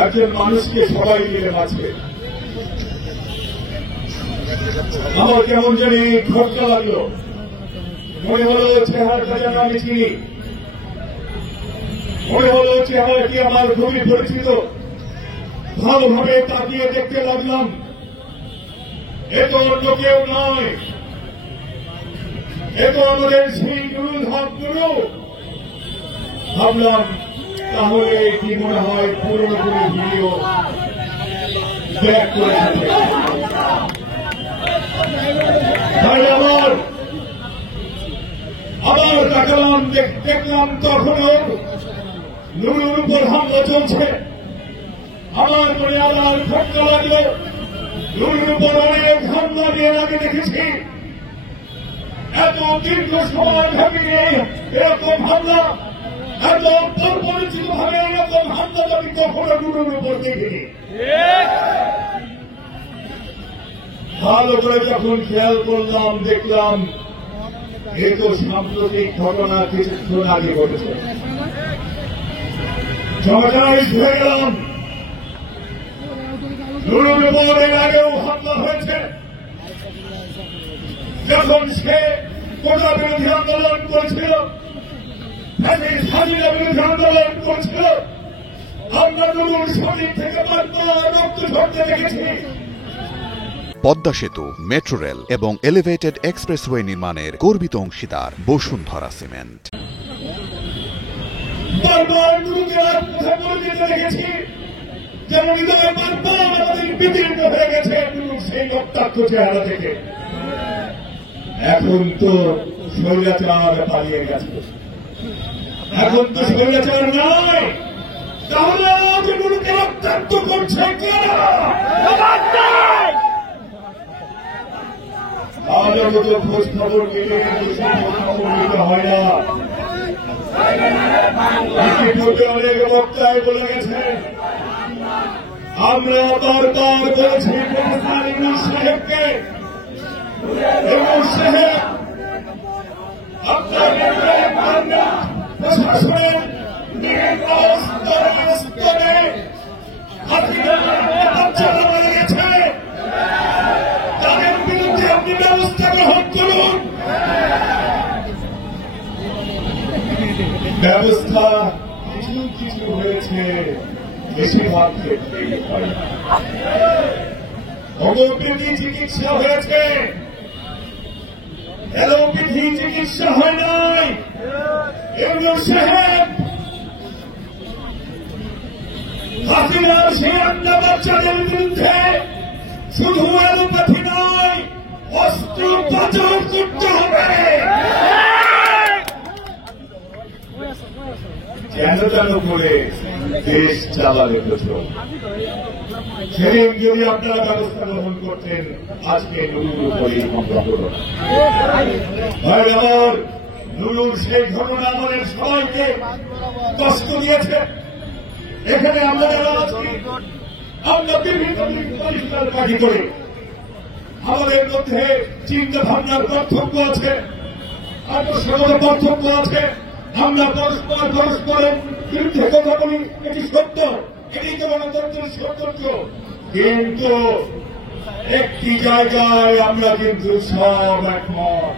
একজন মানুষকে সবাই মিলে বাঁচবে। আমার কেমন জানি খটকা লাগলো, মনে হলো চেহারাটা যেন আমি চিনি, মনে হলো চেহারাটি আমার খুবই পরিচিত। ভালোভাবে তাকিয়ে দেখতে লাগলাম, এ তো অন্য কেউ নয়, এ তো আমাদের সেই নুরুল হক গুরু। ভাবলাম তাহলে কি মনে হয় পুরোনো কোনো ভিডিও ব্যাক করে থাকে। আবার তাকালাম, দেখলাম তখনও নুরুর উপর হামলা চলছে। আমার মনে আবার খটকা লাগলো, নুরুর উপর অনেক হামলা দিয়ে আগে দেখেছি, এত দীর্ঘ সময় ভাবিনি এরকম হামলা, এত পরিচিত ভাবে এরকম হামলা আমি কখনো নুরুর উপর দেখিনি। ভালো করে যখন খেয়াল করলাম, দেখলাম এ তো সাম্প্রতিক ঘটনা, কিছুক্ষণ আগে ঘটেছে। জমাটাইজ হয়ে গেলাম, নুরুর উপর এর আগেও হামলা হয়েছে। যখন সে কোটা বিরোধী আন্দোলন করেছিল, স্বাধীনতা বিরোধী আন্দোলন করেছিল, আমরা নুরুর শরীর থেকে রক্ত ঝরতে দেখেছি। পদ্মা সেতু, মেট্রো রেল এবং এলিভেটেড এক্সপ্রেসওয়ে নির্মাণের গর্বিত অংশীদার বসুন্ধরা সিমেন্ট। বারবার নুরুকে কথা বলে দিতে দেখেছি, যেন হৃদয়ে বারবার আমাদের বিদীর্ণ হয়ে গেছে নুরুর সেই রক্তাক্ত চেহারা থেকে। এখন তো স্বৈরাচার পালিয়ে গেছে, এখন তো স্বৈরাচার নয়, তাহলে আজ নুরুকে রক্তাক্ত করছে কারা? আমাদের মতো খোঁজ খবর নিলে খবর নিতে হয় না। ইতিপূর্বে অনেক বক্তায় বলে গেছে, আমরা বারবার বলেছি প্রফেসর ইউনূস সাহেবকে, ইউনূস সাহেব আপনাদের প্রশাসনের স্তরে বাচ্চারা মারা গেছে, তাদের বিরুদ্ধে আপনি ব্যবস্থা গ্রহণ করুন। ব্যবস্থা কিছু কিছু হয়েছে, বেশিরভাগ ক্ষেত্রেই হয় না। হোমিওপ্যাথি চিকিৎসা হয়েছে, অ্যালোপ্যাথি চিকিৎসা হয় নাই। ইউনূস সাহেব হাসিনার সেই আন্ডা বাচ্চাদের বিরুদ্ধে শুধু অ্যালোপ্যাথি নয়, অস্ত্রোপচার করতে হবে। যেন যেন করে দেশ চালানো হতো। সেদিন যদি আপনারা ব্যবস্থা গ্রহণ করতেন, আজকে নুরুর উপরে হামলা হতো না। আমার নুরুর সেই ঘটনা আমাদের সবাইকে কষ্ট দিয়েছে। এখানে আমরা যারা আছি, আমরা বিভিন্ন পরিষ্কার পাঠি করি, আমাদের মধ্যে চিন্তা ভাবনার পার্থক্য আছে, আদর্শগত পার্থক্য আছে। আমরা পরস্পরের বিরুদ্ধে কথা বলি, এটি সত্য, এটি তো গণতন্ত্রের সৌন্দর্য। কিন্তু একটি জায়গায় আমরা কিন্তু সব একমত।